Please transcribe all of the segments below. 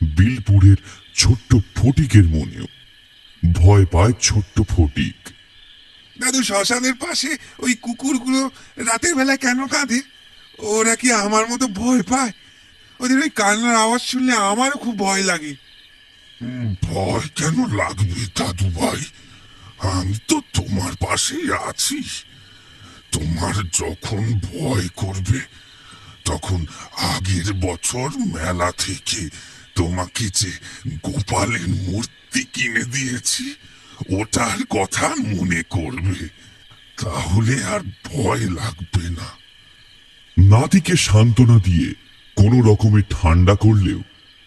বিলপুরের ছোট্ট ফটিকের মনেও ভয় পায় ছোট্ট ফটিক। দাদু, শ্মশানের পাশে ওই কুকুরগুলো রাতের বেলায় কেন কাঁদে? ওরা কি আমার মতো ভয় পায়? ওদের ওই কান্নার আওয়াজ শুনলে আমারও খুব ভয় লাগে। ভয় কেন লাগবে দাদু ভাই? আমি তো তোমার পাশেই আছি। তোমার যখন ভয় করবে তখন আগের বছর মেলা থেকে তোমাকে যে গোপালের মূর্তি কিনে দিয়েছি ওটার কথা মনে করবে, তাহলে আর ভয় লাগবে না। নাতিকে সান্ত্বনা দিয়ে কোনো রকমে ঠান্ডা করলেও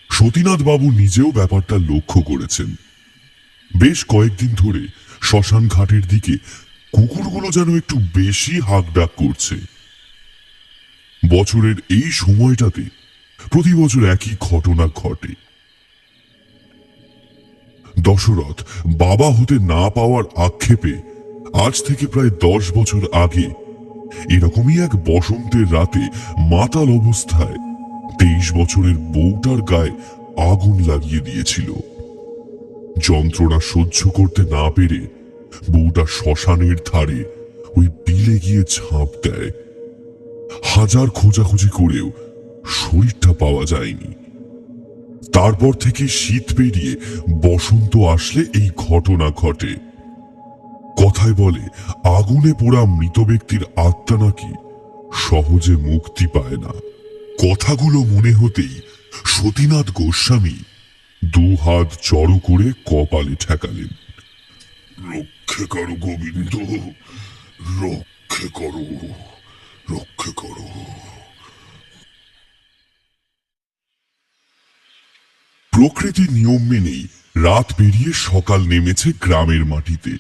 সতীনাথ বাবু নিজেও ব্যাপারটা লক্ষ্য করেছেন। বেশ কয়েকদিন ধরে শ্মশান ঘাটের দিকে কুকুরগুলো যেন একটু বেশি হাঁকডাক করছে। বছরের এই সময়টাতে প্রতি বছর একই ঘটনা ঘটে। দশরথ বাবা হতে না পাওয়ার আক্ষেপে আজ থেকে প্রায় 10 বছর আগে এরকমই এক বসন্তের রাতে মাতাল অবস্থায় 23 বছরের বউটার গায়ে আগুন লাগিয়ে দিয়েছিল। যন্ত্রণা সহ্য করতে না পেরে বউটা শ্মশানের ধারে ওই বিলে গিয়ে ঝাঁপ দেয়। হাজার খোঁজাখুঁজি করেও শরীরটা পাওয়া যায়নি। তারপর থেকে শীত পেরিয়ে বসন্ত আসলে এই ঘটনা ঘটে। কথায় বলে আগুনে পোড়া মৃত ব্যক্তির আত্মা নাকি সহজে মুক্তি পায় না। কথাগুলো মনে হতেই সতীনাথ গোস্বামী 2 হাত জড়ো করে কপালে ঠেকালেন। রক্ষে করো গোবিন্দ, রক্ষে করো, রক্ষে করো। প্রকৃতির নিয়ম মেনেই রাত পেরিয়ে সকাল নেমেছে গ্রামের মাটিতে।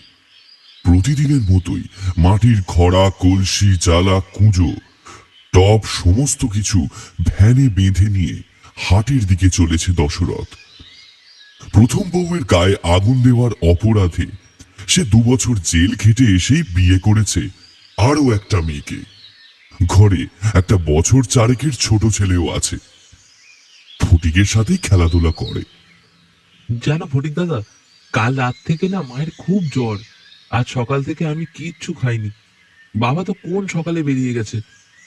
প্রতিদিনের মতোই মাটির ঘড়া, কলসি, জ্বালা, কুঁজো, টব সমস্ত কিছু ভ্যানে বেঁধে নিয়ে হাটের দিকে চলেছে দশরথ। প্রথম বউয়ের গায়ে আগুন দেওয়ার অপরাধে সে 2 বছর জেল খেটে এসেই বিয়ে করেছে আরো একটা মেয়েকে। ঘরে একটা বছর 4 ছোট ছেলেও আছে। ফটিকের সাথেই খেলাধুলা করে। জানো ফটিক দাদা, কাল রাত থেকে না মায়ের খুব জ্বর। আজ সকাল থেকে আমি কিচ্ছু খাইনি। বাবা তো কোন সকালে বেরিয়ে গেছে।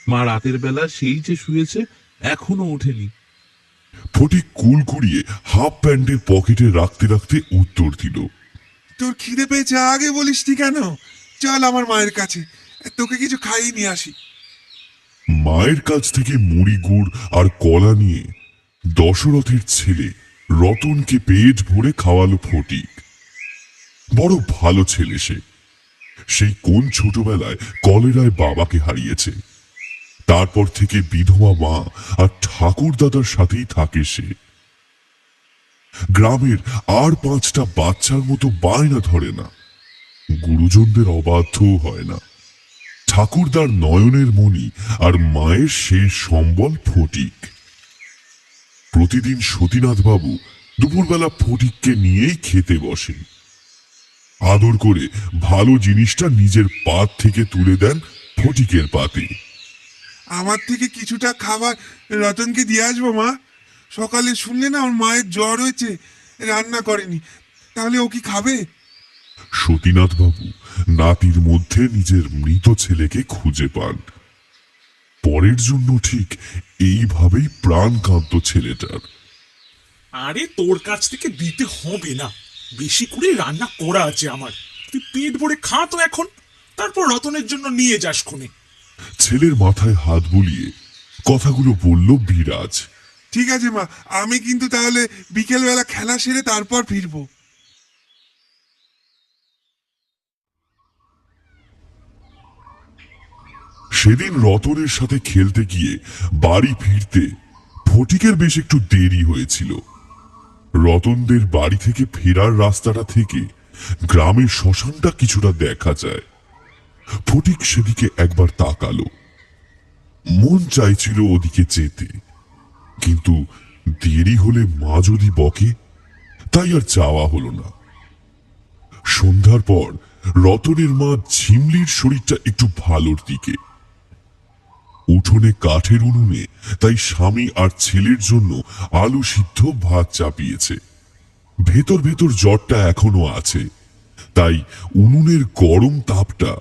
মা রাতের বেলা সেই যে শুয়েছে, এখনো ওঠেনি। ফটিক কুল কুড়িয়ে হাফ প্যান্টের পকেটে রাখতে রাখতে উত্তর দিল, তোর খিদে পেয়েছে আগে বলিসনি কেন? চল আমার মায়ের কাছে, তোকে কিছু খাইয়ে নিয়ে আসি। মায়ের কাছ থেকে মুড়ি, গুড় আর কলা নিয়ে দশরথের ছেলে রতনকে পেট ভরে খাওয়ালো ফটিক। বড় ভালো ছেলে সে। সেই কোন ছোটবেলায় কলেরায় বাবাকে হারিয়েছে। তারপর থেকে বিধবা মা আর ঠাকুর দাদার সাথেই থাকে সে। গ্রামের আর 5টা বাচ্চার মতো বায়না ধরে না, গুরুজনদের অবাধ্যও হয় না। ঠাকুরদার নয়নের মণি আর মায়ের শেষ সম্বল ফটিক। প্রতিদিন সতীনাথ বাবু দুপুরবেলা ফটিককে নিয়েই খেতে বসেন। আদর করে ভালো জিনিসটা নিজের পাত থেকে তুলে দেন ফটিকের পাতে। আমার থেকে কিছুটা খাবার রতনকে দিয়ে আসবো মা। সকালে শুনলে না ওর মায়ের জ্বর হয়েছে, রান্না করেনি, তাহলে ও কি খাবে? সতীনাথ বাবু নাতির মধ্যে নিজের মৃত ছেলেকে খুঁজে পান। পরের জন্য ঠিক এইভাবেই প্রাণ কাঁদত ছেলেটার। আরে তোর কাছ থেকে দিতে হবে না, বেশি করে রান্না করা আছে আমার। তুই পেট ভরে খা তো এখন, তারপর রতনের জন্য নিয়ে যাস খুনে। ছেলের মাথায় হাত বুলিয়ে কথাগুলো বলল বিরাজ। ঠিক আছে মা, আমি কিন্তু তাহলে বিকেলবেলা খেলা সেরে তারপর ফিরবো। সেদিন রতনের সাথে খেলতে গিয়ে বাড়ি ফিরতে ফটিকের বেশ একটু দেরি হয়েছিল। রতনদের বাড়ি থেকে ফেরার রাস্তাটা থেকে গ্রামের শ্মশানটা কিছুটা দেখা যায়। ফটিক সেদিকে একবার তাকালো। মন চাইছিল ওদিকে যেতে, কিন্তু দেরি হলে মা যদি বকে, তাই আর যাওয়া হলো না। সন্ধ্যার পর রতনের মা ঝিমলির শরীরটা একটু ভালোর দিকে। উঠোনে কাঠের উনুনে তাই স্বামী আর ছেলের জন্য আলু সিদ্ধ ভাত চাপিয়েছে। ভেতর ভেতর জ্বরটা এখনো আছে, তাই উনুনের গরম তাপটা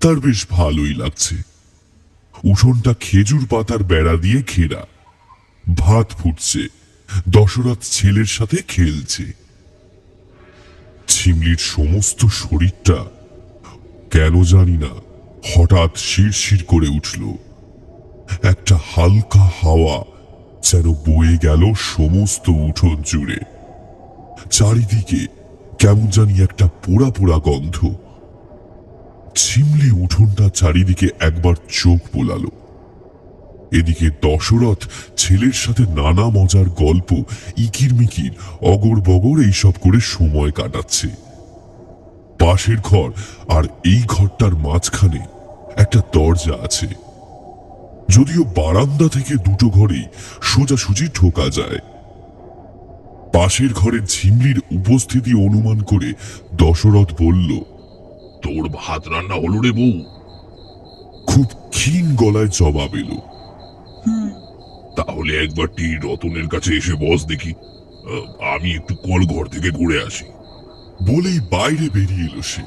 তার বেশ ভালোই লাগছে। উঠোনটা খেজুর পাতার বেড়া দিয়ে ঘেরা। ভাত ফুটছে, দশরথ ছেলের সাথে খেলছে। ঝিমলির সমস্ত শরীরটা কেন জানি না হঠাৎ শিরশির করে উঠল। একটা হালকা হাওয়া যেন বয়ে গেল সমস্ত উঠোন জুড়ে। চারিদিকে কেমন জানি একটা পোড়া পোড়া গন্ধ। ঝিমলি উঠোনটা চারিদিকে একবার চোখ বোলালো। এদিকে দশরথ ছেলের সাথে নানা মজার গল্প, ইকির মিকির, অগর বগর এইসব করে সময় কাটাচ্ছে। পাশের ঘর আর এই ঘরটার মাঝখানে একটা দরজা আছে, যদিও বারান্দা থেকে দুটো ঘরেই সোজাসুজি ঢোকা যায়। পাশের ঘরে ঝিমলির উপস্থিতি অনুমান করে দশরথ বলল, তোর ভাত রান্না হলো রে বউ? খুব ক্ষীণ গলায় জবাব এলো, তাহলে একবারটি রতনের কাছে এসে বস দেখি, আমি একটু কল ঘর থেকে ঘুরে আসি। বলেই বাইরে বেরিয়ে এলো সে।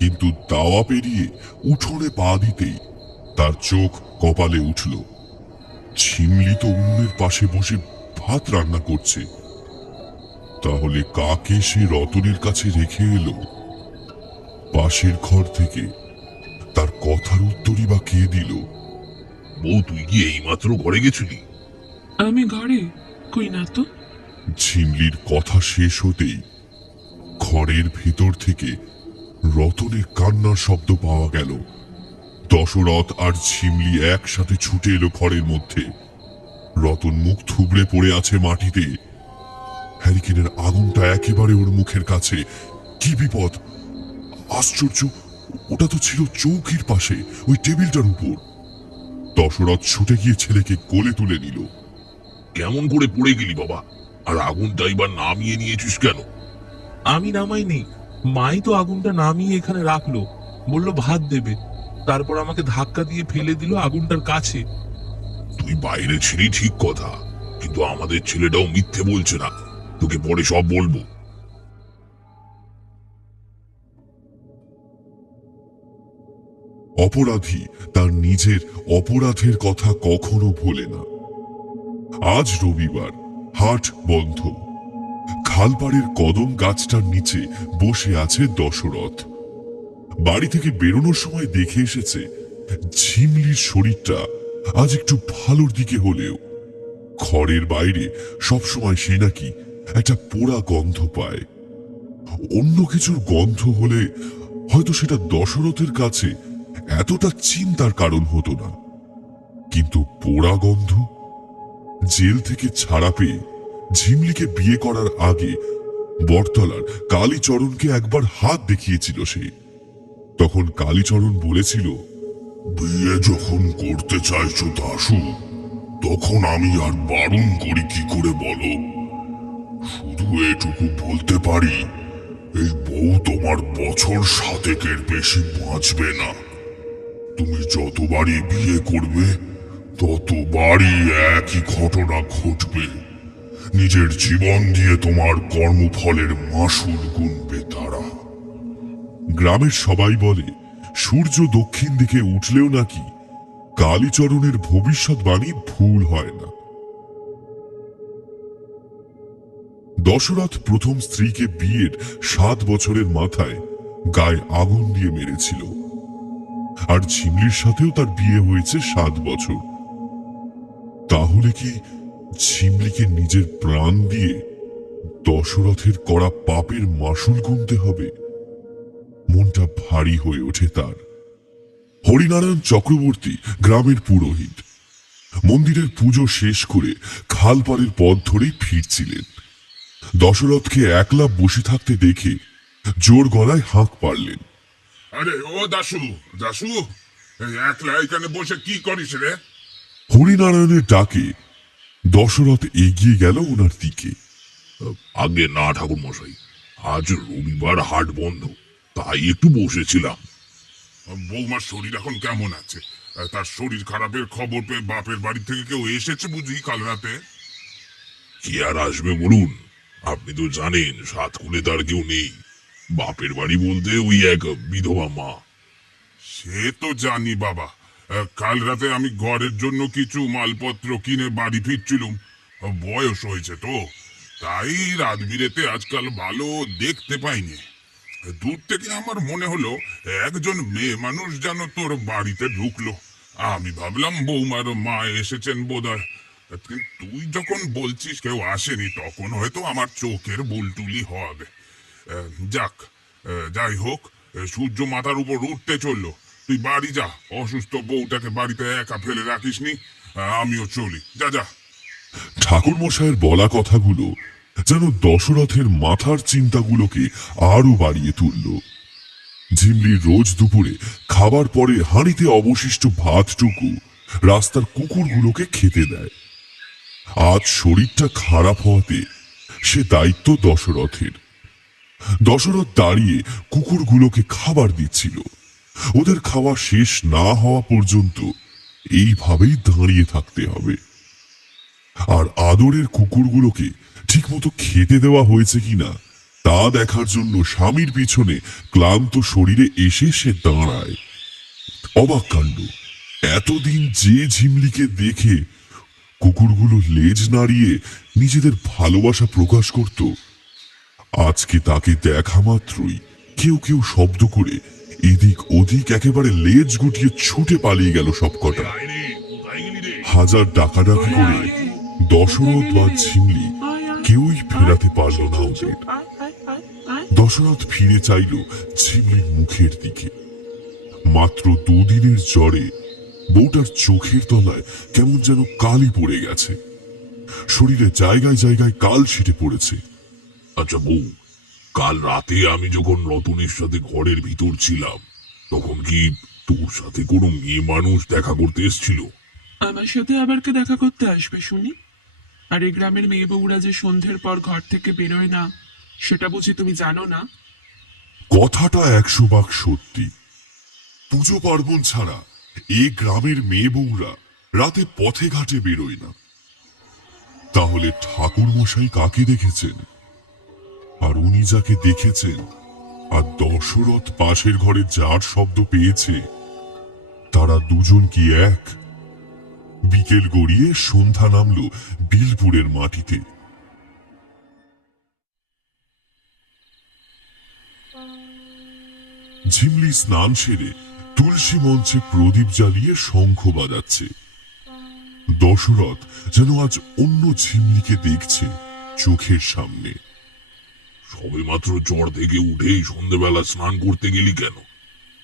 কিন্তু দাওয়া পেরিয়ে উঠোনে পা দিতেই তার চোখ কপালে উঠল। ঝিমলি তো উনুনের পাশে বসে ভাত রান্না করছে। তাহলে কাকে সে রতনের কাছে রেখে এলো? পাশের ঘর থেকে তার কথার উত্তরই বা কে দিল? বউ, তুই কি এইমাত্র ঘরে গেছিলি? আমি ঘরে কই না তো। ঝিমলির কথা শেষ হতেই ঘরের ভেতর থেকে রতনের কান্নার শব্দ পাওয়া গেল। দশরথ আর ঝিমলি একসাথে ছুটে এলো ঘরের মধ্যে। রতন মুখ থুবড়ে পড়ে আছে মাটিতে। হ্যারিকেনের আগুনটা একেবারে ওর মুখের কাছে। কি বিপদ! আশ্চর্য, ওটা তো ছিল চৌকির পাশে, ওই টেবিলটার উপর। দশরথ ছুটে গিয়ে ছেলেকে কোলে তুলে নিল। কেমন করে পড়ে গেলি বাবা? আর আগুনটা এবার নামিয়ে নিয়েছিস কেন? আমি নামাইনি, মাই তো আগুনটা নামিয়ে এখানে রাখলো, বলল ভাত দেবে, তারপর আমাকে ধাক্কা দিয়ে ফেলে দিল আগুনটার কাছে। তুই বাইরে ছিলি ঠিক কথা, কিন্তু আমাদের ছেলেটাও মিথ্যে বলছে না। তোকে পরে সব বলবো। অপরাধী তার নিজের অপরাধের কথা কখনো ভোলে না। আজ রবিবার, হাট বন্ধ। খালপাড়ের কদম গাছটার নিচে বসে আছে দশরথ। বাড়ি থেকে বেরোনোর সময় দেখে এসেছে ঝিমলির শরীরটা আজ একটু ভালোর দিকে হলেও ঘরের বাইরে সবসময় সে নাকি একটা পোড়া গন্ধ পায়। অন্য কিছুর গন্ধ হলে হয়তো সেটা দশরথের কাছে এতটা চিন্তার কারণ হতো না, কিন্তু পোড়া গন্ধ। জেল থেকে ছাড়া পেয়ে ঝিমলিকে বিয়ে করার আগে বটতলার কালীচরণকে একবার হাত দেখিয়েছিল সে। তখন কালীচরণ বলেছিল, বিয়ে যখন করতে চাইছো দাশু, তখন আমি আর বারণ করি কি করে বলো? শুধু এটুকু বলতে পারি, এই বউ তোমার বছর 7 বেশি বাঁচবে না। তুমি যতবারই বিয়ে করবে ততবারই একই ঘটনা ঘটবে। নিজের জীবন দিয়ে তোমার কর্মফলের মাসুল গুনবে তারা। গ্রামের সবাই বলে সূর্য দক্ষিণ দিকে উঠলেও নাকি কালীচরণের ভবিষ্যৎবাণী ভুল হয় না। দশরথ প্রথম স্ত্রীকে বিয়ের 7 বছরের মাথায় গায়ে আগুন দিয়ে মেরেছিল, আর ঝিমলির সাথেও তার বিয়ে হয়েছে 7 বছর। তাহলে কি ঝিমলিকে নিজের প্রাণ দিয়ে দশরথের করা পাপের মাসুল গুনতে হবে? মনটা ভারী হয়ে ওঠে তার। হরিনারায়ণ চক্রবর্তী গ্রামের পুরোহিত। মন্দিরের পুজো শেষ করে খালপাড়ের পথ ধরেই ফিরছিলেন। দশরথকে একলা বসে থাকতে দেখে জোর গলায় হাঁক পারলেন। আরে ও দাশু, দাশু, একলা এখানে বসে কি করিস রে? হরিনারায়ণের ডাকে দশরথ এগিয়ে গেল ওনার দিকে। আগে না ঠাকুর মশাই, আজ রবিবার, হাট বন্ধ, তাই একটু বসেছিলাম। বৌমার শরীর এখন কেমন আছে? তার শরীর খারাপের খবর পেয়ে বাপের বাড়ি থেকে কেউ এসেছে বুঝি কাল রাতে? কি আর আসবে বলুন, আপনি তো জানেন সাতকুলে তার কেউ নেই। বাপের বাড়ি বলতে ওই এক বিধবা মা। সে তো জানি বাবা, কাল রাতে আমি ঘরের জন্য কিছু মালপত্র কিনে বাড়ি ফিরছিলুম। বয়স হয়েছে তো, তাই রাত বিরেতে আজকাল ভালো দেখতে পাইনি। দূর থেকে আমার মনে হলো একজন মেয়ে মানুষ যেন তোর বাড়িতে ঢুকলো। আমি ভাবলাম বৌমার মা এসেছেন বোধহয়। তুই যখন বলছিস কেউ আসেনি, তখন হয়তো আমার চোখের বুলটুলি হবে। যাক, যাই হোক, সূর্য মাথার উপর উঠতে চললো। তুই বাড়ি যা, অসুস্থ বউটাকে বাড়িতে একা ফেলে রাখিসনি। আমিও চলি, যা যা। ঠাকুর মশাইয়ের বলা কথাগুলো যেন দশরথের মাথার চিন্তাগুলোকে আরো বাড়িয়ে তুলল। ঝিমলি রোজ দুপুরে খাবার পরে হাঁড়িতে অবশিষ্ট ভাতটুকু রাস্তার কুকুরগুলোকে খেতে দেয়। আজ শরীরটা খারাপ হওয়াতে সে দায়িত্ব দশরথের। দশরথ দাঁড়িয়ে কুকুরগুলোকে খাবার দিচ্ছিল। ওদের খাওয়া শেষ না হওয়া পর্যন্ত এইভাবেই দাঁড়িয়ে থাকতে হবে। আর আদরের কুকুরগুলোকে ঠিকমতো খেতে দেওয়া হয়েছে কিনা তা দেখার জন্য স্বামীর পিছনে ক্লান্ত শরীরে এসে সে দাঁড়ায়। অবাক কাণ্ড, এতদিন যে ঝিমলিকে দেখে কুকুরগুলো লেজ নাড়িয়ে নিজেদের ভালোবাসা প্রকাশ করত, আজকে তাকে দেখা মাত্রই কেউ কেউ শব্দ করে এদিক ওদিক একেবারে লেজ গুটিয়ে ছুটে পালিয়ে গেল সবকটা। হাজার ডাকাডাকি করে দশরথ বা ঝিমলি কেউই ফেরাতে পারল না ওদের। দশরথ ফিরে চাইল ঝিমলির মুখের দিকে। মাত্র দুদিনের জ্বরে বউটার চোখের তলায় কেমন যেন কালি পড়ে গেছে। শরীরে জায়গায় জায়গায় কাল ছিটে পড়েছে। আচ্ছা বউ, কাল রাতে আমি যখন রতনের সাথে ঘরের ভিতর ছিলাম, তখন কি তোর সাথে কোনো মেয়ে মানুষ দেখা করতে এসেছিল? আমার সাথে আবার কে দেখা করতে আসবে শুনি? আর এই গ্রামের মেয়ে বউরা যে সন্ধ্যের পর ঘর থেকে বেরোয় না, সেটা বুঝি তুমি জানো না? কথাটা 100 ভাগ সত্যি। পুজো পার্বণ ছাড়া এই গ্রামের মেয়ে বউরা রাতে পথে ঘাটে বেরোয় না। তাহলে ঠাকুর মশাই কাকে দেখেছেন? আর উনি যাকে দেখেছেন আর দশরথ পাশের ঘরে যার শব্দ পেয়েছে, তারা দুজন কি এক? বিকেল গড়িয়ে সন্ধ্যা নামলো বিলপুরের মাটিতে। ঝিমলি স্নান সেরে তুলসী মঞ্চে প্রদীপ জ্বালিয়ে শঙ্খ বাজাচ্ছে। দশরথ যেন আজ অন্য ঝিমলিকে দেখছে চোখের সামনে। সবেমাত্র জ্বর থেকে উঠেই সন্ধ্যেবেলা স্নান করতে গেলি কেন?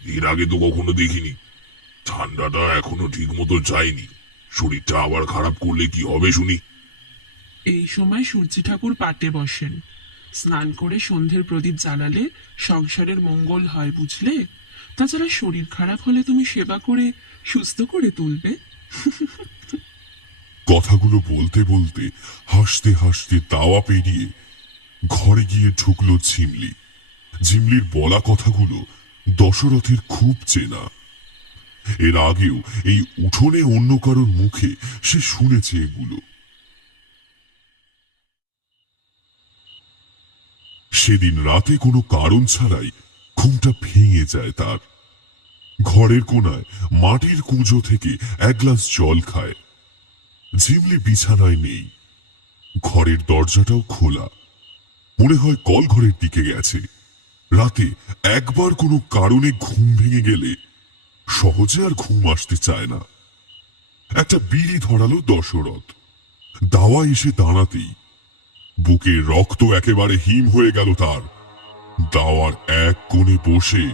এর আগে তো কখনো দেখিনি। ঠান্ডাটা এখনো ঠিক মতো যায়নি। শরীরটা আবার খারাপ করলে কি হবে শুনি? এই সময় সূর্যি ঠাকুর পাটে বসেন। স্নান করে সন্ধ্যের প্রদীপ জ্বালালে সংসারের মঙ্গল হয়, বুঝলে? তাছাড়া শরীর খারাপ হলে তুমি সেবা করে সুস্থ করে তুলবে। কথাগুলো বলতে বলতে হাসতে হাসতে দাওয়া পেরিয়ে ঘরে গিয়ে ঢুকলো ঝিমলি। ঝিমলির বলা কথাগুলো দশরথের খুব চেনা। এর আগেও এই উঠোনে অন্য কারোর মুখে সে শুনেছে এগুলো। সেদিন রাতে কোনো কারণ ছাড়াই ঘুমটা ভেঙে যায় তার। ঘরের কোনায় মাটির কুঁজো থেকে এক গ্লাস জল খায়। ঝিমলি বিছানায় নেই, ঘরের দরজাটাও খোলা। মনে হয় কল ঘরের দিকে গেছে। রাতে একবার কোনো কারণে ঘুম ভেঙে গেলে সহজে আর ঘুম আসতে চায় না। একটা বিড়ি ধরালো দশরথ। দাওয়া এসে দাঁড়াতেই বুকে রক্ত একেবারে হিম হয়ে গেল তার। দাওয়ার এক কোণে বসে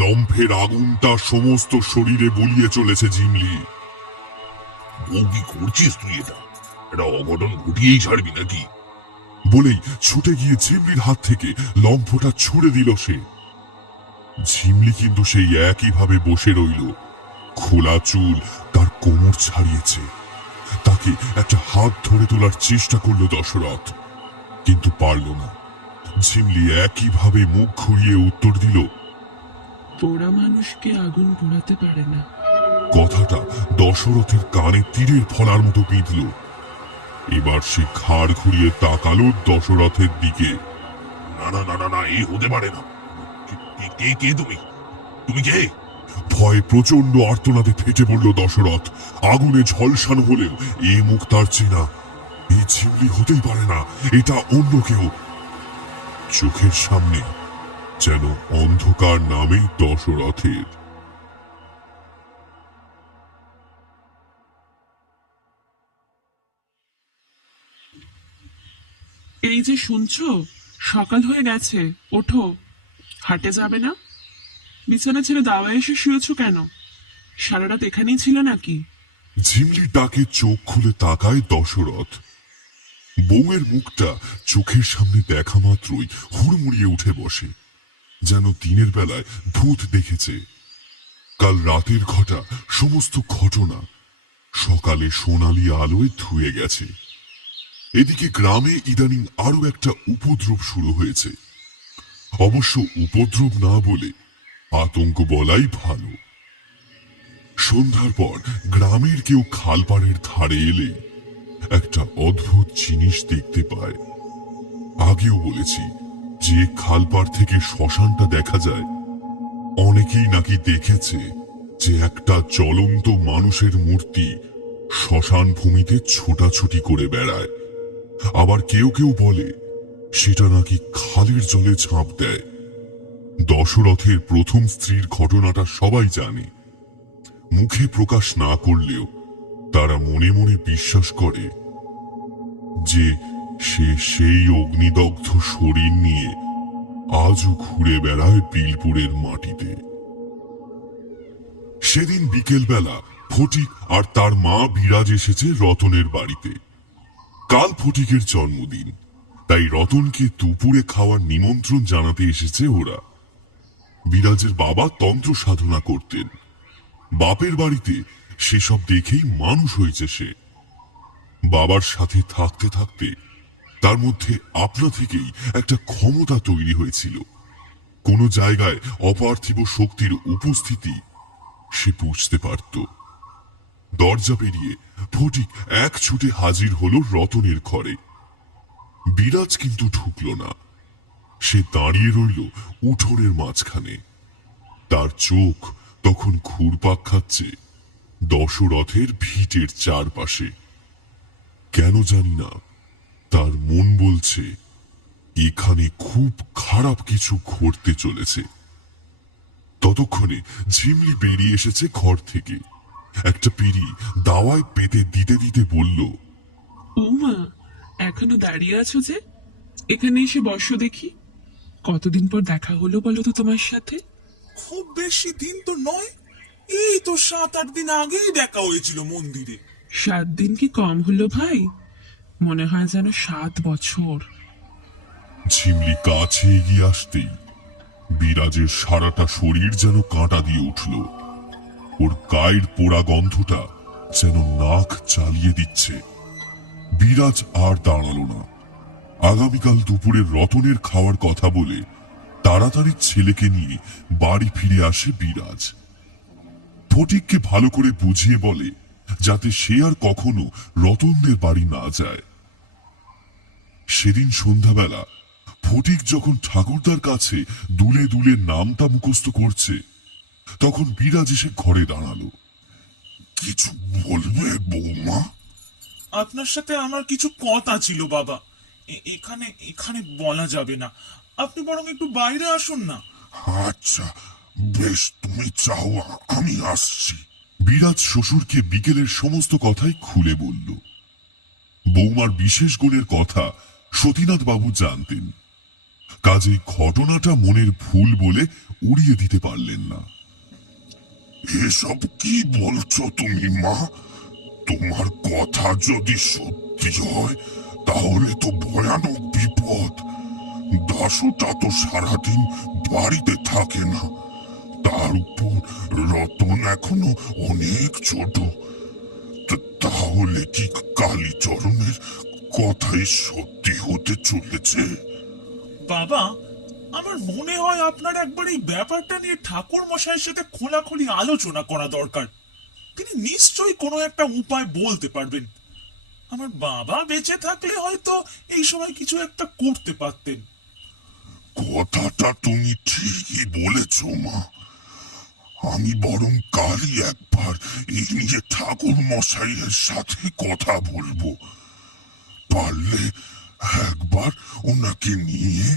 লম্ফের আগুনটা সমস্ত শরীরে বলিয়ে চলেছে ঝিমলি। বউ, কি করছিস তুই? এটা অঘটন ঘটিয়েই ছাড়বি নাকি? বলেই ছুটে গিয়ে ঝিমলির হাত থেকে লম্ফটা ছুড়ে দিল সে। ঝিমলি কিন্তু সেই একইভাবে বসে রইল। খোলা চুল তার কোমর ছাড়িয়েছে। তাকে একটা হাত ধরে তোলার চেষ্টা করলো দশরথ, কিন্তু পারল না। ঝিমলি একইভাবে মুখ ঘুরিয়ে উত্তর দিল, পোড়া মানুষকে আগুন পোড়াতে পারে না। কথাটা দশরথের কানে তীরের ফলার মতো বিঁধল। এবার সে ঘাড় ঘুরিয়ে তাকালো দশরথের দিকে। না না না না না, এই হতে পারে না। কে কে তুমি? তুমি কে? ভয়ে প্রচন্ড আর্তনাদে ফেটে পড়ল দশরথ। আগুনে ঝলসানো হলেও এ মুখ তার চেনা। এই ঝিমলি হতেই পারে না, এটা অন্য কেউ। চোখের সামনে যেন অন্ধকার নামে দশরথের। এই যে শুনছো, সকাল হয়ে গেছে, ওঠো। হাটে যাবে না? বিছানা ছেড়ে দাওয়ায় এসে শুয়েছো কেন? সারা রাত এখানেই ছিলে নাকি? ঝিমলি ডাকে চোখ খুলে তাকায় দশরথ। বউয়ের মুখটা চোখের সামনে দেখা মাত্রই হুড়মুড়িয়ে উঠে বসে, যেন দিনের বেলায় ভূত দেখেছে। কাল রাতের ঘটা সমস্ত ঘটনা সকালে সোনালি আলোয় ধুয়ে গেছে। এদিকে গ্রামে ইদানিং আরো একটা উপদ্রব শুরু হয়েছে। অবশ্য উপদ্রব না বলে আতঙ্ক বলাই ভালো। সন্ধ্যার পর গ্রামের কেউ খালপাড়ের ধারে এলে একটা অদ্ভুত জিনিস দেখতে পায়। আগেও বলেছি যে খালপাড় থেকে শ্মশানটা দেখা যায়। অনেকেই নাকি দেখেছে যে একটা জ্বলন্ত মানুষের মূর্তি শ্মশান ভূমিতে ছোটাছুটি করে বেড়ায়। আবার কেউ কেউ বলে সেটা নাকি খালের জলে ঝাঁপ দেয়। দশরথের প্রথম স্ত্রীর ঘটনাটা সবাই জানে। মুখে প্রকাশ না করলেও তারা মনে মনে বিশ্বাস করে যে সে সেই অগ্নিদগ্ধ শরীর নিয়ে আজও ঘুরে বেড়ায় বিলপুরের মাটিতে। সেদিন বিকেলবেলা ফটিক আর তার মা বিরাজ এসেছে রতনের বাড়িতে। কাল ফটিকের জন্মদিন, তাই রতনকে দুপুরে খাওয়ার নিমন্ত্রণ জানাতে এসেছে ওরা। বিরাজের বাবা তন্ত্র সাধনা করতেন। বাপের বাড়িতে সেসব দেখেই মানুষ হয়েছে সে। বাবার সাথে থাকতে থাকতে তার মধ্যে আপনা থেকেই একটা ক্ষমতা তৈরি হয়েছিল। কোনো জায়গায় অপার্থিব শক্তির উপস্থিতি সে বুঝতে পারত। দরজা পেরিয়ে ফটিক এক ছুটে হাজির হলো রতনের ঘরে। বিরাজ কিন্তু ঢুকল না। সে দাঁড়িয়ে রইল উঠোনের মাঝখানে। তার চোখ তখন ঘুরপাক খাচ্ছে দশরথের ভিটের চারপাশে। কেন জানি না, তার মন বলছে এখানে খুব খারাপ কিছু ঘটতে চলেছে। ততক্ষণে ঝিমলি বেরিয়ে এসেছে ঘর থেকে। একটা পিঁড়ি দাওয়ায় পেতে দিতে দিতে বলল, ও মা, এখনো দাঁড়িয়ে আছো যে? এখানে এসে বসো দেখি। কতদিন পর দেখা হলো বলো তো তোমার সাথে? খুব বেশি দিন তো নয়, এই তো 7-8 দিন আগেই দেখা হয়েছিল মন্দিরে। 7 দিন কি কম হলো ভাই? মনে হয় যেন 7 বছর। ঝিমলি কাছে এগিয়ে আসতেই বিরাজের সারাটা শরীর যেন কাঁটা দিয়ে উঠল। ওর গায়ের পোড়া গন্ধটা যেন নাক চালিয়ে দিচ্ছে। বিরাজ আর দাঁড়ালো না। আগামীকাল দুপুরে রতনের খাওয়ার কথা বলে তাড়াতাড়ি ছেলেকে নিয়ে বাড়ি ফিরে আসে বিরাজ। ফটিককে ভালো করে বুঝিয়ে বলে যাতে সে আর কখনো রতনদের বাড়ি না যায়। সেদিন সন্ধ্যাবেলা ফটিক যখন ঠাকুরদার কাছে দুলে দুলে নামটা মুখস্থ করছে, তখন বিরাজ এসে ঘরে দাঁড়ালো। কিছু বলবে বৌমা? আপনার সাথে আমার কিছু কথা ছিল বাবা। এখানে এখানে বলা যাবে না, আপনি বরং একটু বাইরে আসুন না। আচ্ছা বেশ, তুমি চাও আমি আসছি। বিরাজ শ্বশুরকে বিকেলের সমস্ত কথাই খুলে বলল। বৌমার বিশেষ গুণের কথা সতীনাথ বাবু জানতেন, কাজে ঘটনাটা মনের ভুল বলে উড়িয়ে দিতে পারলেন না। এসব কি বলছো তুমি মা? তোমার কথা যদি সত্যি হয় তাহলে তো ভয়ানক বিপদ। দাশুটা তো সারাদিন বাড়িতে থাকে না, তার উপর রতন এখনো অনেক ছোট। তাহলে কি কালীচরণের কথাই সত্যি হতে চলেছে? বাবা, আমার মনে হয় আপনার একবার এই ব্যাপারটা নিয়ে ঠাকুর মশাইয়ের সাথে খোলাখুলি আলোচনা করা দরকার। তিনি নিশ্চয়ই কোনো একটা উপায় বলতে পারবেন। আমার বাবা বেঁচে থাকলে হয়তো এই সময় কিছু একটা করতে পারতেন। কথাটা তুমি ঠিকই বলেছ মা। আমি বরং কালই একবার এই নিয়ে ঠাকুর মশাইয়ের সাথে কথা বলবো। পারলে একবার ওনাকে নিয়ে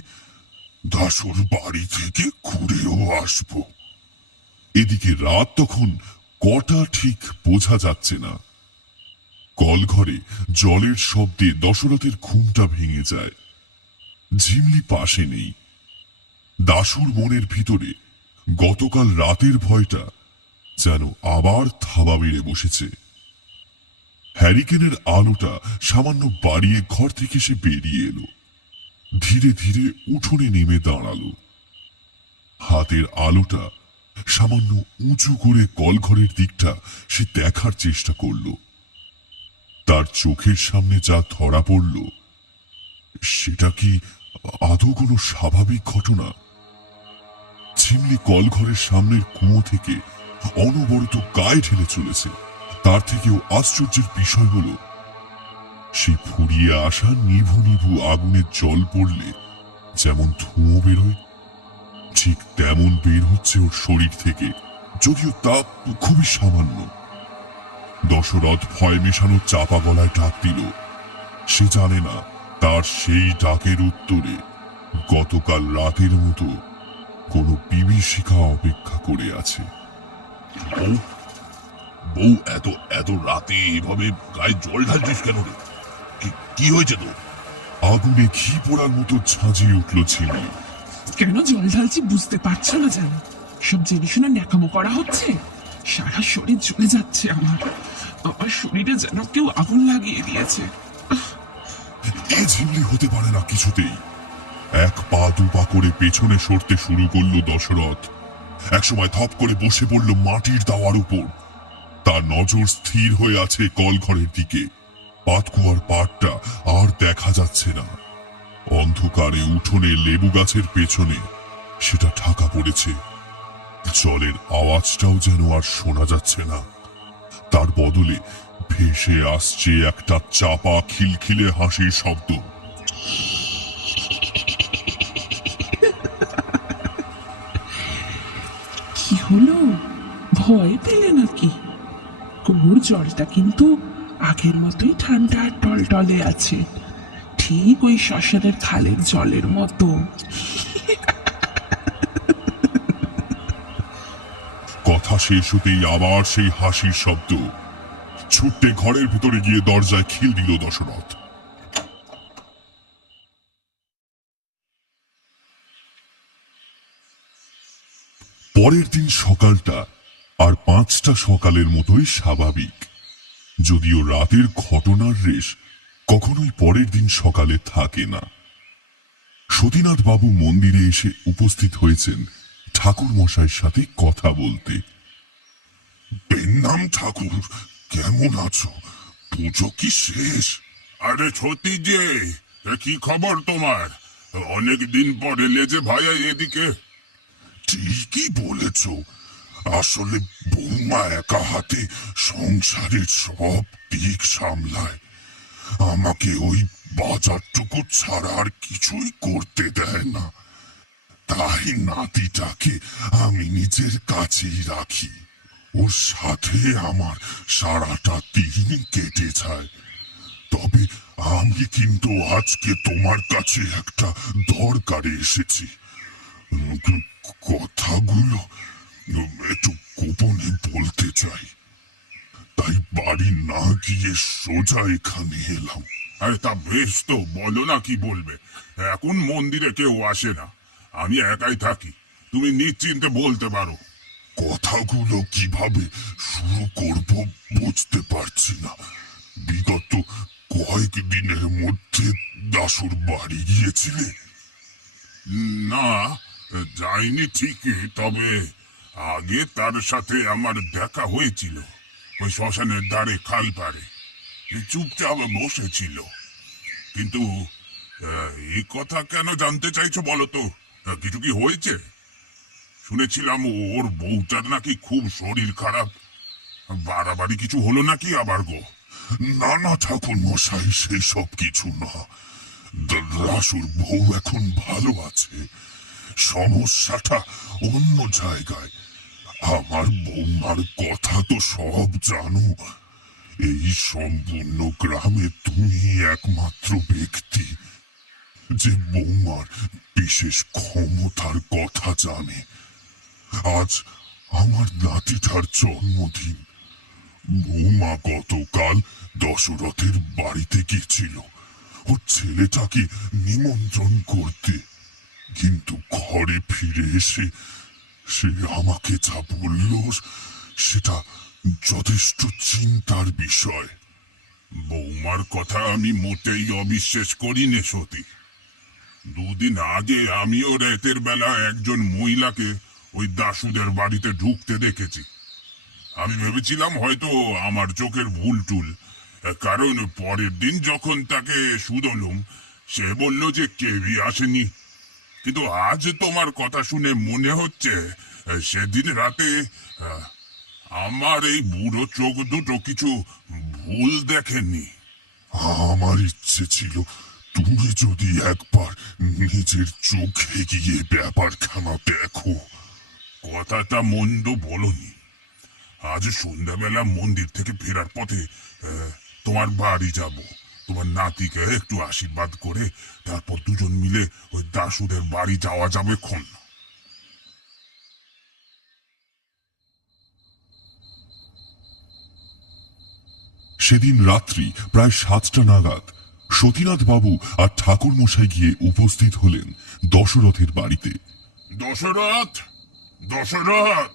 দাসুর বাড়ি থেকে ঘুরেও আসবো। এদিকে রাত তখন কটা ঠিক বোঝা যাচ্ছে না। কলঘরে জলের শব্দে দশরথের ঘুমটা ভেঙে যায়। ঝিমলি পাশে নেই। দাশুর মনের ভিতরে গতকাল রাতের ভয়টা যেন আবার থাবা মেরে বসেছে। হ্যারিকেনের আলোটা সামান্য বাড়িয়ে ঘর থেকে সে বেরিয়ে এলো। ধীরে ধীরে উঠোনে নেমে দাঁড়ালো। হাতের আলোটা সামান্য উঁচু করে কলঘরের দিকটা সে দেখার চেষ্টা করল। তার চোখের সামনে যা ধরা পড়ল সেটা কি আদৌ কোনো স্বাভাবিক ঘটনা? ঝিমলি কলঘরের সামনের কুয়ো থেকে অনবরত গায়ে ঢেলে চলেছে। তার থেকেও আশ্চর্যের বিষয় হলো সেই ফুরিয়ে আসা নিভু নিভু আগুনের জল পড়লে যেমন ধুঁয়ো বেরোয়, ঠিক তেমন বের হচ্ছে ওর শরীর থেকে, যদিও তা খুবই সামান্য। দশরথ ভয় মেশানো চাপা গলায় ডাক দিল। সে জানে না তার সেই ডাকের উত্তরে গতকাল রাতের মতো কোনো বিভীষিকা অপেক্ষা করে আছে। বউ, বউ, এত এত রাতে এভাবে গায়ে জল ঢালছিস কেন রে? কি হয়েছে তো? আগুনে ঘি পোড়ার মতো ঝাঁঝিয়ে উঠল ঝিমলি। কেন জল ঢালছি বুঝতে পারছো না যেন? সব জেনে শুনে ন্যাকামো করা হচ্ছে। সারা শরীর জ্বলে যাচ্ছে আমার। আমার শরীরে যেন কেউ আগুন লাগিয়ে দিয়েছে। এ ঝিমলি হতে পারে না কিছুতেই। এক পা দু পা করে পেছনে সরতে শুরু করলো দশরথ। একসময় ধপ করে বসে পড়ল মাটির দাওয়ার উপর। তার নজর স্থির হয়ে আছে কলঘরের দিকে। পাতকুয়ার পাটটা আর দেখা যাচ্ছে না। অন্ধকারে উঠোনে লেবু গাছের পেছনে সেটা ঢাকা পড়েছে। জলের আওয়াজটাও যেন আর শোনা যাচ্ছে না। তার বদলে ভেসে আসছে একটা চাপা খিলখিলে হাসির শব্দ। কি হলো? ভয় পেলে নাকি? কুয়োর জলটা কিন্তু আগের মতোই ঠান্ডা আর টলটলে আছে, ঠিক ওই শ্মশানের খালের জলের মতো। কথা শেষ হতেই আবার সেই হাসির শব্দ। ছুটতে ঘরের ভিতরে গিয়ে দরজায় খিল দিল দশরথ। পরের দিন সকালটা আর 5টা সকালের মতোই স্বাভাবিক, যদিও রাতের ঘটনার রেশ কখনোই পরের দিন সকালে থাকে না। সতীনাথ বাবু মন্দিরে এসে উপস্থিত হয়েছেন ঠাকুর মশাইয়ের সাথে কথা বলতে। নাম ঠাকুর, কেমন আছো? পুজো কি শেষ? আরে সত্যি যে, কি খবর তোমার? অনেক দিন পর এলে যে ভাইয়া এদিকে। ঠিকই বলেছ। আসলে বৌমা একা হাতে সংসারের সব দিক সামলায়। আমাকে ওই বাজারটুকু ছাড়া আর কিছুই করতে দেয় না। তাই নাতিটাকে আমি নিজের কাছেই রাখি। ওর সাথে আমার সারাটা দিন কেটে যায়। তবে আমি কিন্তু আজকে তোমার কাছে একটা দরকারে এসেছি। কথাগুলো একটু গোপনে বলতে চাই, তাই বাড়ি না গিয়ে সোজা এখানে এলাম। আরে তা বেশ, তো বলো না কি বলবে। এখন মন্দিরে কেউ আসে না, আমি একাই থাকি। তুমি নিশ্চিন্তে বলতে পারো। কথাগুলো কিভাবে শুরু করব বুঝতে পারছি না। বিগত কয়েকদিনের মধ্যে দাসুর বাড়ি গিয়েছিলে? না, যাইনি ঠিকই, তবে আগে তার সাথে আমার দেখা হয়েছিল ওই শ্মশানের ধারে খাল পাড়ে। চুপচাপ বসেছিল। কিন্তু এই কথা কেন জানতে চাইছো বলো তো? কিছু কি হয়েছে? শুনেছিলাম ওর বউটার নাকি খুব শরীর খারাপ। বাড়াবাড়ি কিছু হলো নাকি আবার গো? না না ঠাকুর মশাই, সেই সব কিছু না। দাশুর বউ এখন ভালো আছে, সমস্যাটা অন্য জায়গায়। আমার বৌমার কথা তো সব জানো। এই সম্পূর্ণ গ্রামে তুমি একমাত্র ব্যক্তি যে বৌমার বিশেষ ক্ষমতার কথা জানে। আজ আমার নাতিটার জন্মদিন। বৌমা গতকাল দশরথের বাড়িতে গিয়েছিল ওর ছেলেটাকে নিমন্ত্রণ করতে, কিন্তু ঘরে ফিরে এসে সে আমাকে যা বলল সেটা যথেষ্ট চিন্তার বিষয়। বৌমার কথা আমি মোটেই অবিশ্বাস করি নে সতী। দুদিন আগে আমিও রাতের বেলা একজন মহিলাকে ওই দাশুদের বাড়িতে ঢুকতে দেখেছি। আমি ভেবেছিলাম হয়তো আমার চোখের ভুল টুল, কারণ পরের দিন যখন তাকে শুধলাম সে বলল যে কেউই আসেনি। কিন্তু আজ তোমার কথা শুনে মনে হচ্ছে সেদিন রাতে আমার এই বুড়ো চোখ দুটো কিছু ভুল দেখেনি। আমার ইচ্ছে ছিল তুমি যদি একবার নিজের চোখে গিয়ে ব্যাপারখানা দেখো। কথাটা মন্দ বলনি। আজ সন্ধ্যাবেলা মন্দির থেকে ফেরার পথে তোমার বাড়ি যাব। তোমার নাতিকে একটু আশীর্বাদ করে তারপর দুজন মিলে ওই দাশুদের বাড়ি যাওয়া যাবে ক্ষণ। সেদিন রাত্রি প্রায় 7টা নাগাদ সতীনাথ বাবু আর ঠাকুর মশাই গিয়ে উপস্থিত হলেন দশরথের বাড়িতে। দশরথ, দশরথ,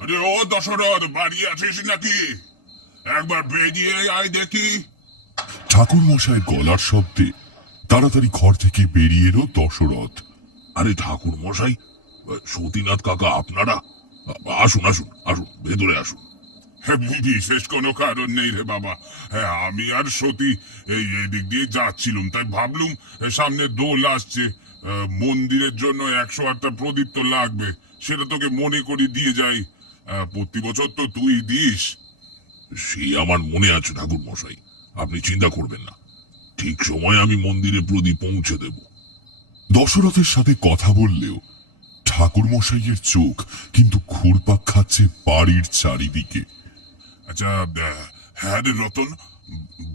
আরে ও দশরথ, বাড়ি আছিস নাকি? একবার বেরিয়ে আয় দেখি। ঠাকুর মশাইয়ের গলার শব্দে তাড়াতাড়ি ঘর থেকে বেরিয়ে এলো দশরথ। আরে ঠাকুর মশাই, সতীনাথ কাকা আপনারা? আসুন আসুন আসুন, ভেতরে আসুন। বিশেষ কোনো কারণ নেই রে বাবা। হ্যাঁ, আমি আর সতী এই এদিক দিয়ে যাচ্ছিলাম, তাই ভাবলুম সামনে দোল আসছে, মন্দিরের জন্য 108টা প্রদীপ তো লাগবে, সেটা তোকে মনে করি দিয়ে যাই। প্রতি বছর তো তুই দিস। সে আমার মনে আছে ঠাকুর মশাই, আপনি চিন্তা করবেন না, ঠিক সময় আমি মন্দিরে প্রদীপ পৌঁছে দেব। দশরথের সাথে কথা বললেও ঠাকুর মশাইয়ের চোখ কিন্তু ঘুরপাক খাচ্ছে বাড়ির চারিদিকে। আচ্ছা, হ্যাঁ রে রতন,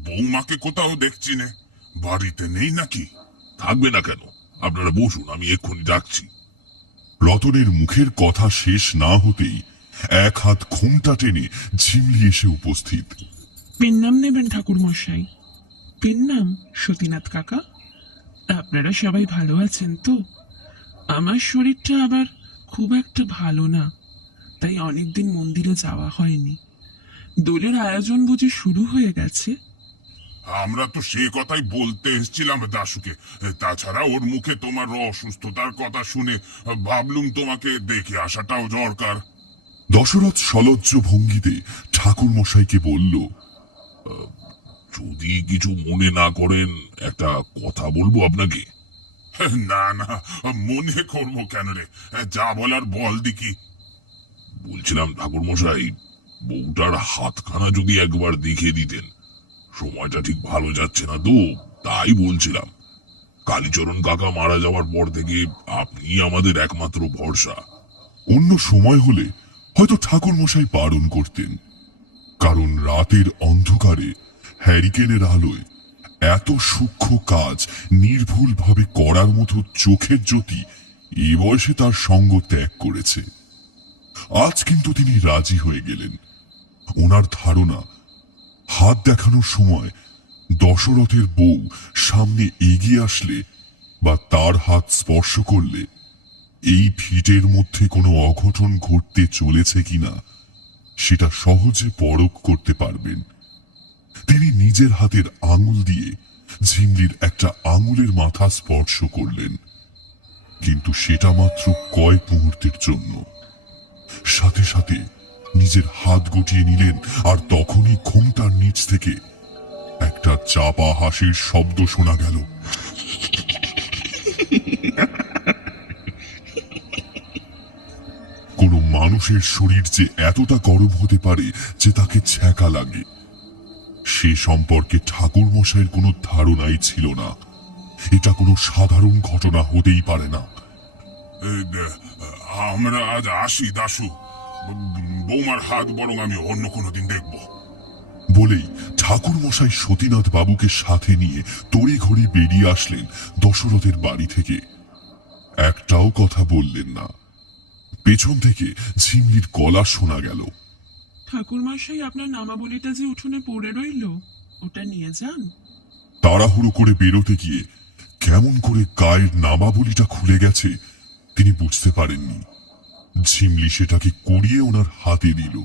বৌমাকে কোথাও দেখছি না, বাড়িতে নেই নাকি? থাকবে না কেন? আপনারা বসুন, আমি এক্ষুনি ডাকছি। রতনের মুখের কথা শেষ না হতেই এক হাত ঘোমটা টেনে ঝিমলি এসে উপস্থিত। পেন নাম নেবেন ঠাকুর মশাই? পেন নাম সতীনাথ কাকা। আপনারা সবাই ভালো আছেন তো? আমার শরীরটা আবার খুব একটা ভালো না, তাই অনেকদিন মন্দিরে যাওয়া হয়নি। দোলের আয়োজন বুঝি শুরু হয়ে গেছে? আমরা তো সে কথাই বলতে এসেছিলাম দাশুকে। তাছাড়া ওর মুখে তোমার অসুস্থতার কথা শুনে ভাবলুম তোমাকে দেখে আসাটাও দরকার। দশরথ সলজ্জ ভঙ্গিতে ঠাকুর মশাইকে বলল, যদি কিছু মনে না করেন একটা কথা বলবো আপনাকে। না না, মনে করবো কেন রে, যা বলার বল দেখি। বলছিলাম ঠাকুর মশাই, বউটার হাতখানা যদি একবার দেখে দিতেন। সময়টা ঠিক ভালো যাচ্ছে না তো, তাই বলছিলাম। কালীচরণ কাকা মারা যাওয়ার পর থেকে আপনি আমাদের একমাত্র ভরসা। অন্য সময় হলে হয়তো ঠাকুর মশাই বারণ করতেন, কারণ রাতের অন্ধকারে হ্যারিকেনের আলোয় এত সূক্ষ্ম কাজ নির্ভুলভাবে করার মতো চোখের জ্যোতি এই বয়সে তার সঙ্গ ত্যাগ করেছে। আজ কিন্তু তিনি রাজি হয়ে গেলেন। ওনার ধারণা, হাত দেখানোর সময় দশরথের বউ সামনে এগিয়ে আসলে বা তার হাত স্পর্শ করলে এই ভিটের মধ্যে কোনো অঘটন ঘটতে চলেছে কিনা সেটা সহজে পরখ করতে পারবেন। তিনি নিজের হাতের আঙুল দিয়ে ঝিমলির একটা আঙুলের মাথা স্পর্শ করলেন, কিন্তু সেটা মাত্র কয়েক মুহূর্তের জন্য। সাথে সাথে নিজের হাত গুটিয়ে নিলেন, আর তখনই ঘোমটার নিচ থেকে একটা চাপা হাসির শব্দ শোনা গেল। কোনো মানুষের মানুষের শরীর যে এতটা গরম হতে পারে যে তাকে ছ্যাঁকা লাগে, সে সম্পর্কে ঠাকুর মশাইয়ের কোনো ধারণাই ছিল না। এটা কোনো সাধারণ ঘটনা হতেই পারে না। আমরা আজ আসি দাশু, বৌমার হাত বরং আমি অন্য কোনো দিন দেখব। বলেই ঠাকুর মশাই সতীনাথ বাবুকে সাথে নিয়ে তড়িঘড়ি বেরিয়ে আসলেন দশরথের বাড়ি থেকে। একটাও কথা বললেন না। পেছন থেকে ঝিমলির গলা শোনা গেল। ঠাকুরমশাই, আপনার নামাবলিটা যে উঠোনে পড়ে রইল, ওটা নিয়ে যান। তাড়াহুড়ো করে বেরোতে গিয়ে কেমন করে গায়ের নামাবলিটা খুলে গেছে তিনি বুঝতে পারেননি। ঝিমলি সেটাকে কুড়িয়ে ওনার হাতে দিল।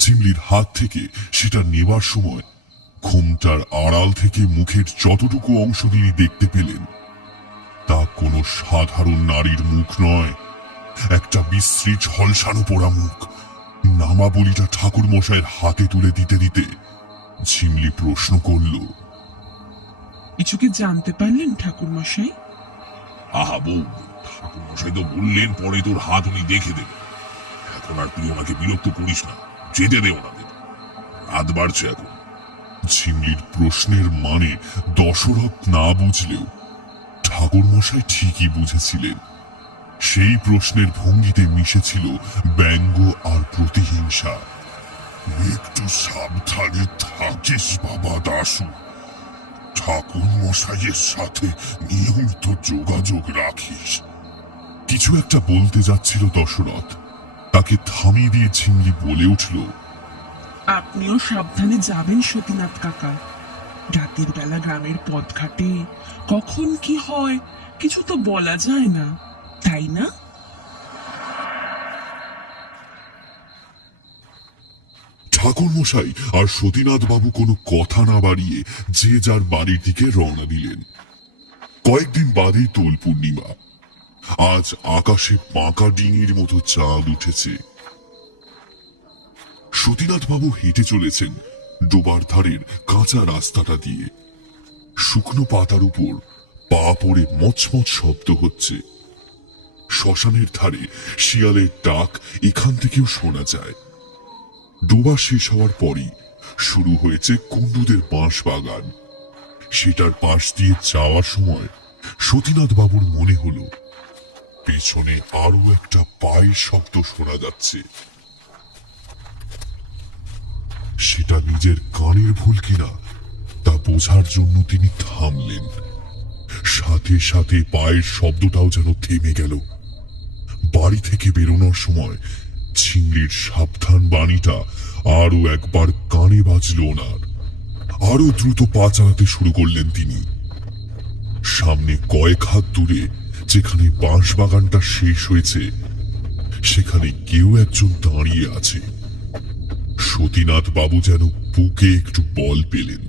ঝিমলির হাত থেকে সেটা নেবার সময় ঘোমটার আড়াল থেকে মুখের যতটুকু অংশ তিনি দেখতে পেলেন তা কোনো সাধারণ নারীর মুখ নয়, একটা বিশ্রী ঝলসানো পোড়া মুখ। নামাবলিটা ঠাকুর মশাইয়ের হাতে তুলে দিতে দিতে ঝিমলি প্রশ্ন করল, কিছু কি জানতে পারলেন ঠাকুরমশাই? আহা বউ, ঠাকুর মশাই তো বললেন পরে তোর হাত উনি দেখে দেবেন। এখন আর তুই ওনাকে বিরক্ত করিস না, যেতে দে ওনাদের, রাত বাড়ছে এখন। ঝিমলির প্রশ্নের মানে দশরথ না বুঝলেও ঠাকুর মশাই ঠিকই বুঝেছিলেন। সেই প্রশ্নের ভঙ্গিতে মিশেছিল ব্যঙ্গ আর প্রতিহিংসা। একটু সাবধানে থাকিস বাবা দাশু, ঠাকুর মশাইয়ের সাথে নিয়মিত যোগাযোগ রাখিস। কিছু একটা বলতে যাচ্ছিল দশরথ, তাকে থামিয়ে দিয়ে ঝিমলি বলে উঠল, আপনিও সাবধানে যাবেন সতীনাথ কাকা। রাতের বেলা গ্রামের পথঘাটে কখন কি হয় কিছু তো বলা যায় না, তাই না? ঠাকুর মশাই আর সতীনাথ বাবু কোনো কথা না বাড়িয়ে যে যার বাড়ির দিকে রওনা দিলেন। কয়েকদিন বাদেই দোল পূর্ণিমা। আজ আকাশে পাকা ডিঙির মতো চাঁদ উঠেছে। সতীনাথ বাবু হেঁটে চলেছেন ডোবার ধারের কাঁচা রাস্তাটা দিয়ে। শুকনো পাতার উপর পা পড়ে মচমচ শব্দ হচ্ছে। শ্মশানের ধারে শিয়ালের ডাক এখান থেকেও শোনা যায়। ডোবা শেষ হওয়ার পরই শুরু হয়েছে কুণ্ডুদের বাঁশ বাগান। সেটার পাশ দিয়ে যাওয়ার সময় সতীনাথ বাবুর মনে হলো পেছনে আরো একটা পায়ের শব্দ শোনা যাচ্ছে। সেটা নিজের কানের ভুল কিনা তা বোঝার জন্য তিনি থামলেন। সাথে সাথে পায়ের শব্দটাও যেন থেমে গেল। বাড়ি থেকে বেরোনোর সময় ঝিমলির সাবধান বাণীটা আরো একবার কানে বাজল ওনার। আরো দ্রুত পা চালাতে শুরু করলেন তিনি। সামনে কয়েক হাত দূরে যেখানে বাঁশ বাগানটা শেষ হয়েছে সেখানে কেউ একজন দাঁড়িয়ে আছে। সতীনাথ বাবু যেন বুকে একটু বল পেলেন।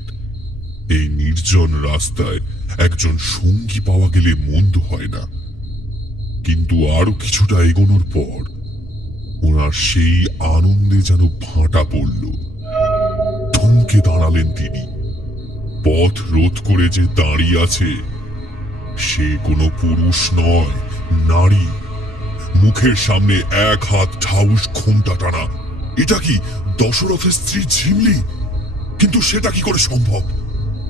এই নির্জন রাস্তায় একজন সঙ্গী পাওয়া গেলে মন্দ হয় না। কিন্তু আরো কিছুটা এগোনোর পর ওনার সেই আনন্দে যেন ভাঁটা পড়ল। থমকে দাঁড়ালেন তিনি। পথ রোধ করে যে দাঁড়িয়ে আছে সে কোনো পুরুষ নয়, নারী। মুখের সামনে এক হাত ঢাউস ঘোমটা টানা। এটা কি দশরথের স্ত্রী ঝিমলি? কিন্তু সেটা কি করে সম্ভব?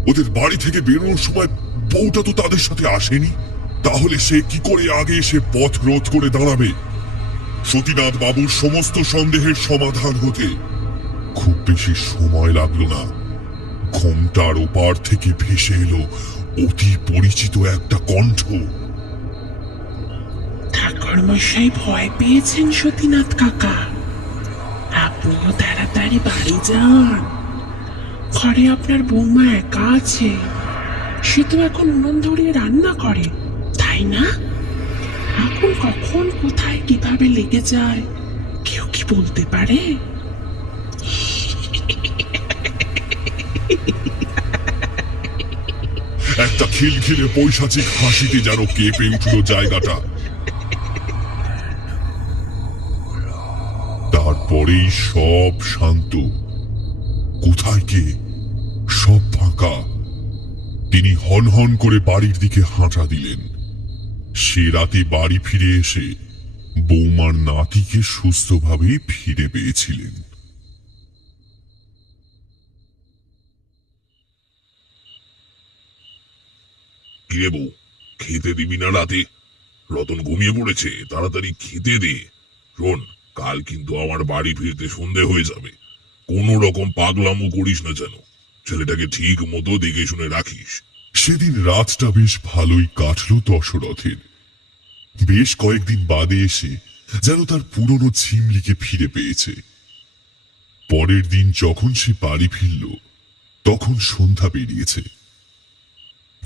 ওদের বাড়ি থেকে বেরোনোর সময় বউটা তো তাদের সাথে আসেনি। তাহলে সে কি করে আগে এসে পথ রোধ করে দাঁড়াবে? সতীনাথ বাবুর সমস্ত সন্দেহের সমাধান হতে খুব বেশি সময় লাগলো না। ঘোমটার ওপার থেকে ভেসে এলো অতি পরিচিত একটা কণ্ঠ। ঠাকুরমশাই ভয় পেয়েছেন সতীনাথ কাকা, আপনিও তাড়াতাড়ি বাড়ি যান। ঘরে আপনার বৌমা একা আছে, সে তো এখন উনুন ধরিয়ে রান্না করে, তাই না? এখন কখন কোথায় কিভাবে লেগে যায় কেউ কি বলতে পারে? একটা খিলখিলে পৈশাচিক হাসিতে যেন কেঁপে উঠল জায়গাটা। তারপরেই সব শান্ত। কোথায় কে? সব ফাঁকা। তিনি হন হন করে বাড়ির দিকে হাঁটা দিলেন। সে রাতে বাড়ি ফিরে এসে বৌমার নাতিকে সুস্থভাবে ফিরে পেয়েছিলেন। কিরে বউ, খেতে দিবি না রাতে? রতন ঘুমিয়ে পড়েছে, তাড়াতাড়ি খেতে দে। শোন, কাল কিন্তু আমার বাড়ি ফিরতে সন্ধে হয়ে যাবে। কোনো রকম পাগলামো করিস না যেন। ছেলেটাকে ঠিক মতো দেখে শুনে রাখিস। সেদিন রাতটা বেশ ভালোই কাটলো দশরথের। বেশ কয়েকদিন বাদে এসে যেন তার পুরনো ঝিমলিকে ফিরে পেয়েছে। পরের দিন যখন সে বাড়ি ফিরল, তখন সন্ধ্যা পেরিয়েছে।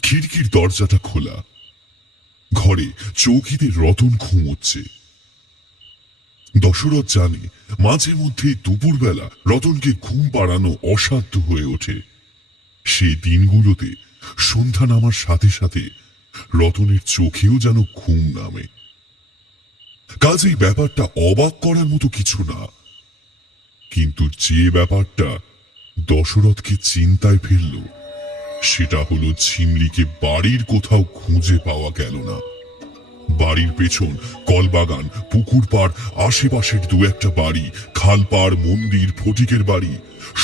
খিড়কির দরজাটা খোলা। ঘরে চৌকিতে রতন ঘুমোচ্ছে। দশরথ জানে মাঝে মধ্যে দুপুরবেলা রতনকে ঘুম পাড়ানো অসাধ্য হয়ে ওঠে। সেই দিনগুলোতে সন্ধ্যা নামার সাথে সাথে রতনের চোখেও যেন ঘুম নামে। কাজেই ব্যাপারটা অবাক করার মতো কিছু না, কিন্তু যে ব্যাপারটা দশরথকে চিন্তায় ফেলল সেটা হলো ঝিমলিকে বাড়ির কোথাও খুঁজে পাওয়া গেল না। বাড়ির পেছন, কলবাগান, পুকুর পাড়, আশেপাশের দু একটা বাড়ি, খালপাড়, মন্দির, ফটিকের বাড়ি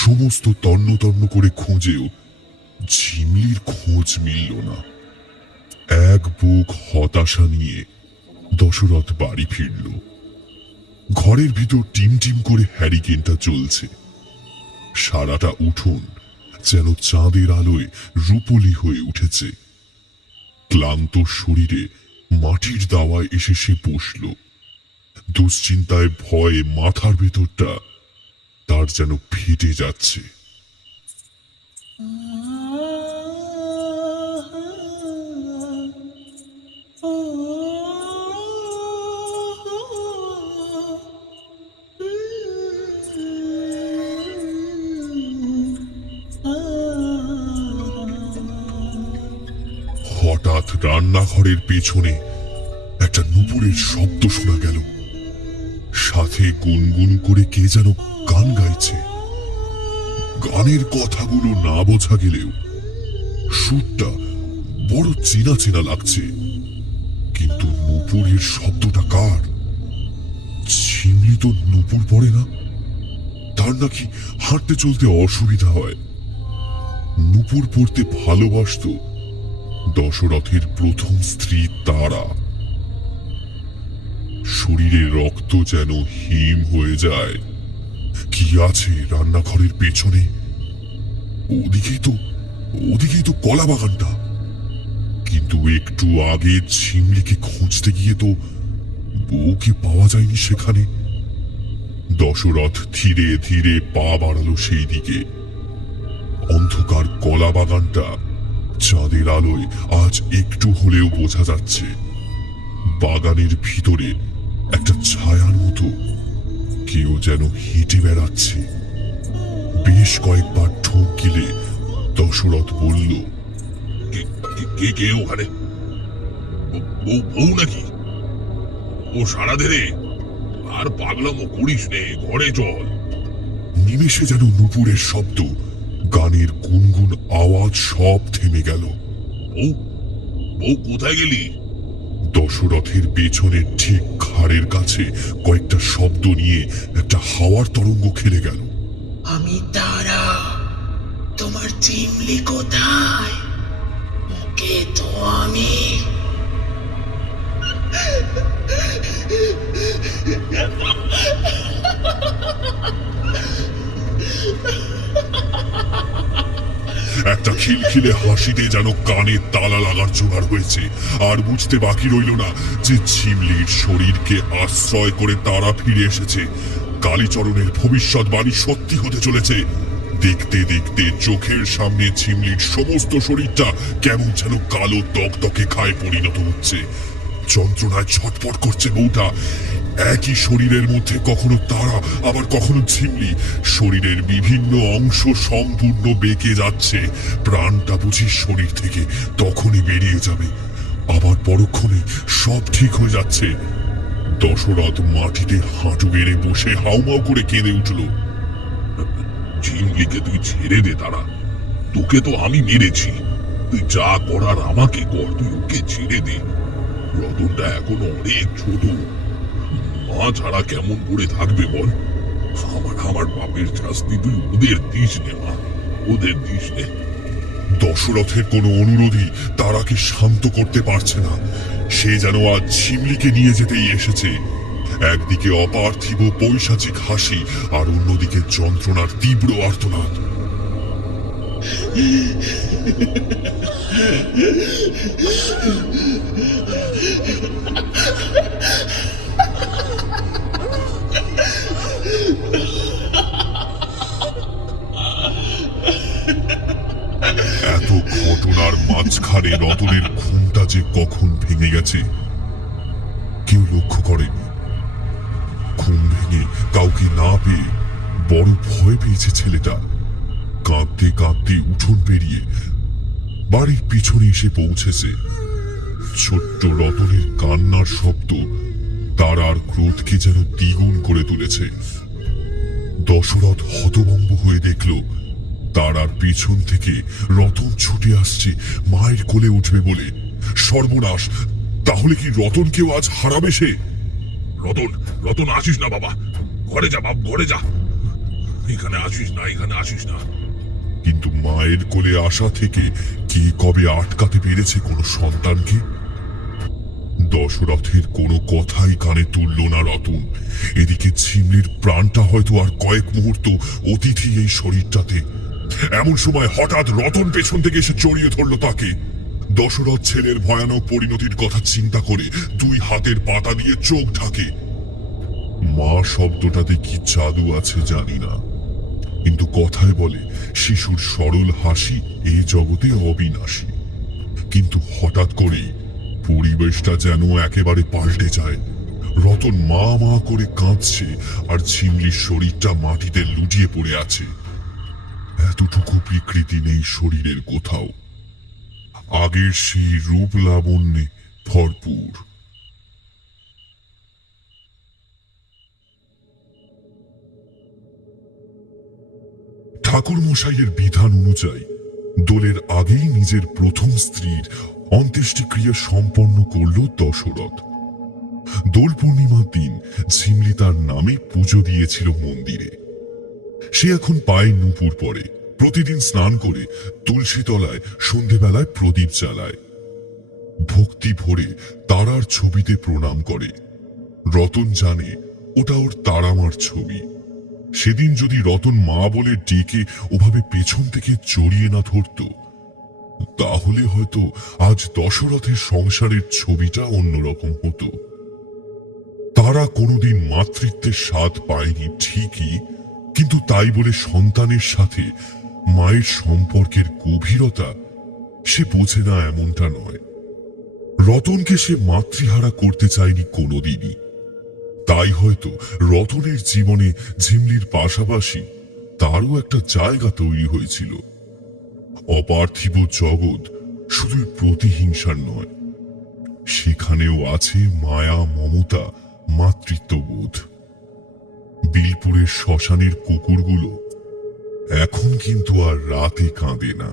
সমস্ত তন্ন তন্ন করে খুঁজেও ঝিমলির খোঁজ মিলল না। এক বুক হতাশা নিয়ে দশরথ বাড়ি ফিরল। ঘরের ভিতর টিম টিম করে হ্যারিকেনটা জ্বলছে। সারাটা উঠোন যেন চাঁদের আলোয় রূপলি হয়ে উঠেছে। ক্লান্ত শরীরে মাটির দাওয়ায় এসে সে বসল। দুশ্চিন্তায় ভয়ে মাথার ভেতরটা তার যেন ফেটে যাচ্ছে। হঠাৎ রান্নাঘরের পেছনে একটা নুপুরের শব্দ শোনা গেল। সাথে গুনগুন করে কে যেন গান গাইছে। গানের কথাগুলো না বোঝা গেলেও সুরটা বড় চেনা চেনা লাগছে। কিন্তু নুপুরের শব্দটা কার? ঝিমলি তো নুপুর পড়ে না। তার নাকি হাঁটতে চলতে অসুবিধা হয়। নুপুর পড়তে ভালোবাসতো দশরথের প্রথম স্ত্রী তারা। শরীরে রক্ত যেন হিম হয়ে যায়। কি আছে রান্নাঘরের পেছনে? ওদিকেই তো কলা বাগানটা। কিন্তু একটু আগে ঝিমলিকে খুঁজতে গিয়ে তো বউকে পাওয়া যায়নি সেখানে। দশরথ ধীরে ধীরে পা বাড়ালো সেই দিকে। অন্ধকার কলা বাগানটা চাঁদের আলোয় আজ একটু হলেও বোঝা যাচ্ছে। বাগানের ভিতরে একটা ছায়ার মতো কেউ যেন হেঁটে বেড়াচ্ছে। বেশ কয়েকবার ঠোক গিলে দশরথ বলল, কে কে ওখানে? বউ নাকি? ও সারা দে রে, আর পাগলামো করিস নে, ঘরে চল। নিমেষে যেন নুপুরের শব্দ, গানের গুনগুন আওয়াজ সব থেমে গেল। বউ কোথায় গেলি? দশরথের পেছনের ঠিক ঘাড়ের কাছে কয়েকটা শব্দ নিয়ে একটা হাওয়ার তরঙ্গ খেলে গেল। আমি তারা, তোমার ঝিমলি কোথায়? ওকে তো আমি। একটা খিলখিলে হাসিতে যেন কানে তালা লাগার জোগাড় হয়েছে। আর বুঝতে বাকি রইল না যে ঝিমলির শরীরকে আশ্রয় করে তারা ফিরে এসেছে। কালীচরণের ভবিষ্যৎবাণী সত্যি হতে চলেছে। দেখতে দেখতে চোখের সামনে ঝিমলির সমস্ত শরীরটা কেমন যেন কালো তকতকে খায় পরিণত হচ্ছে। যন্ত্রণায় ছটফট করছে বউটা। একই শরীরের মধ্যে কখনো তারা, আবার কখনো ঝিমলি। শরীরের বিভিন্ন অংশ সম্পূর্ণ বেঁকে যাচ্ছে। প্রাণটা বুঝি শরীর থেকে তখনই বেরিয়ে যাবে। আবার পরক্ষণে সব ঠিক হয়ে যাচ্ছে। দশরথ মাটিতে হাঁটু গেড়ে বসে হাউমাউ করে কেঁদে উঠল। ঝিমলিকে তুই ছেড়ে দে তারা, তোকে তো আমি মেরেছি। তুই যা করার আমাকে কর, তুই ওকে ছেড়ে দে। রতনটা এখনো অনেক ছোট, মা ছাড়া কেমন করে থাকবে বল? আমার বাপের শাস্তি তুই ওদের দিস নে মা, ওদের দিস নে। দশরথের কোনো অনুরোধই তারাকে শান্ত করতে পারছে না। সে যেন আজ ঝিমলিকে নিয়ে যেতেই এসেছে। একদিকে অপার্থিব পৈশাচিক হাসি, আর অন্যদিকে যন্ত্রণার তীব্র আর্তনাদ। এত ঘটনার মাঝখানে রতনের ঘুমটা যে কখন ভেঙে গেছে কেউ লক্ষ্য করেনি। ঘুম ভেঙে কাউকে না পেয়ে বড় ভয় পেয়েছে ছেলেটা। কাঁদতে কাঁদতে উঠোন পেরিয়ে বাড়ির পিছনে এসে পৌঁছেছে। ছোট্ট রতনের কান্নার শব্দ তার আর ক্রোধকে যেন দ্বিগুণ করে তুলেছে। দশরথ হতভম্ব হয়ে দেখল তার আর পেছন থেকে রতন ছুটে আসছে মায়ের কোলে উঠবে বলে। সর্বনাশ! তাহলে কি রতনকেও আজ হারাবে সে? রতন, রতন আসিস না বাবা, ঘরে যা বাপ, ঘরে যা, এখানে আসিস না, এখানে আসিস না। কিন্তু মায়ের কোলে আসা থেকে কে কবে আটকাতে পেরেছে কোনো সন্তানকে? দশরথের কোনো কথাই কানে তুলল না রতন। এদিকে ঝিমলির প্রাণটা হয়তো আর কয়েক মুহূর্ত অতিথি এই শরীরটাতে। এমন সময় হঠাৎ রতন পেছন থেকে এসে জড়িয়ে ধরল তাকে। দশরথ ছেলের ভয়ানক পরিণতির কথা চিন্তা করে দুই হাতের পাতা দিয়ে চোখ ঢাকে। মা শব্দটাতে কি জাদু আছে জানি না, কিন্তু কথায় বলে শিশুর সরল হাসি এই জগতে অবিনাশী। কিন্তু হঠাৎ করেই পরিবেশটা যেন একেবারে পাল্টে যায়। রতন মা মা করে কাঁদছে, আর ঝিমলির শরীরটা মাটিতে লুটিয়ে পড়ে আছে। এতটুকু বিকৃতি নেই শরীরের কোথাও। আগের সেই রূপ লাবণ্যে ভরপুর। ঠাকুর মশাইয়ের বিধান অনুযায়ী দোলের আগেই নিজের প্রথম স্ত্রীর অন্ত্যেষ্টিক্রিয়া সম্পন্ন করল দশরথ। দোল পূর্ণিমার দিন ঝিমলি তার নামে পুজো দিয়েছিল মন্দিরে। সে এখন পায়ে নূপুর পরে, প্রতিদিন স্নান করে তুলসী তলায় সন্ধেবেলায় প্রদীপ জ্বালায়। ভক্তি ভরে তারার ছবিতে প্রণাম করে। রতন জানে ওটা ওর তারামার ছবি। সেদিন যদি রতন মা বলে ডেকে ওভাবে পেছন থেকে জড়িয়ে না ধরত, তাহলে হয়তো আজ দশরথের সংসারের ছবিটা অন্যরকম হতো। তারা কোনোদিন মাতৃত্বের স্বাদ পায়নি ঠিকই, কিন্তু তাই বলে সন্তানের সাথে মায়ের সম্পর্কের গভীরতা সে বোঝে না এমনটা নয়। রতনকে সে মাতৃহারা করতে চায়নি কোনোদিনই। তাই হয়তো রতনের জীবনে ঝিমলির পাশাপাশি তারও একটা জায়গা তৈরি হয়েছিল। অপার্থিব জগৎ শুধুই প্রতিহিংসার নয়, সেখানেও আছে মায়া, মমতা, মাতৃত্ববোধ। বিলপুরের শ্মশানের কুকুরগুলো এখন কিন্তু আর রাতে কাঁদে না।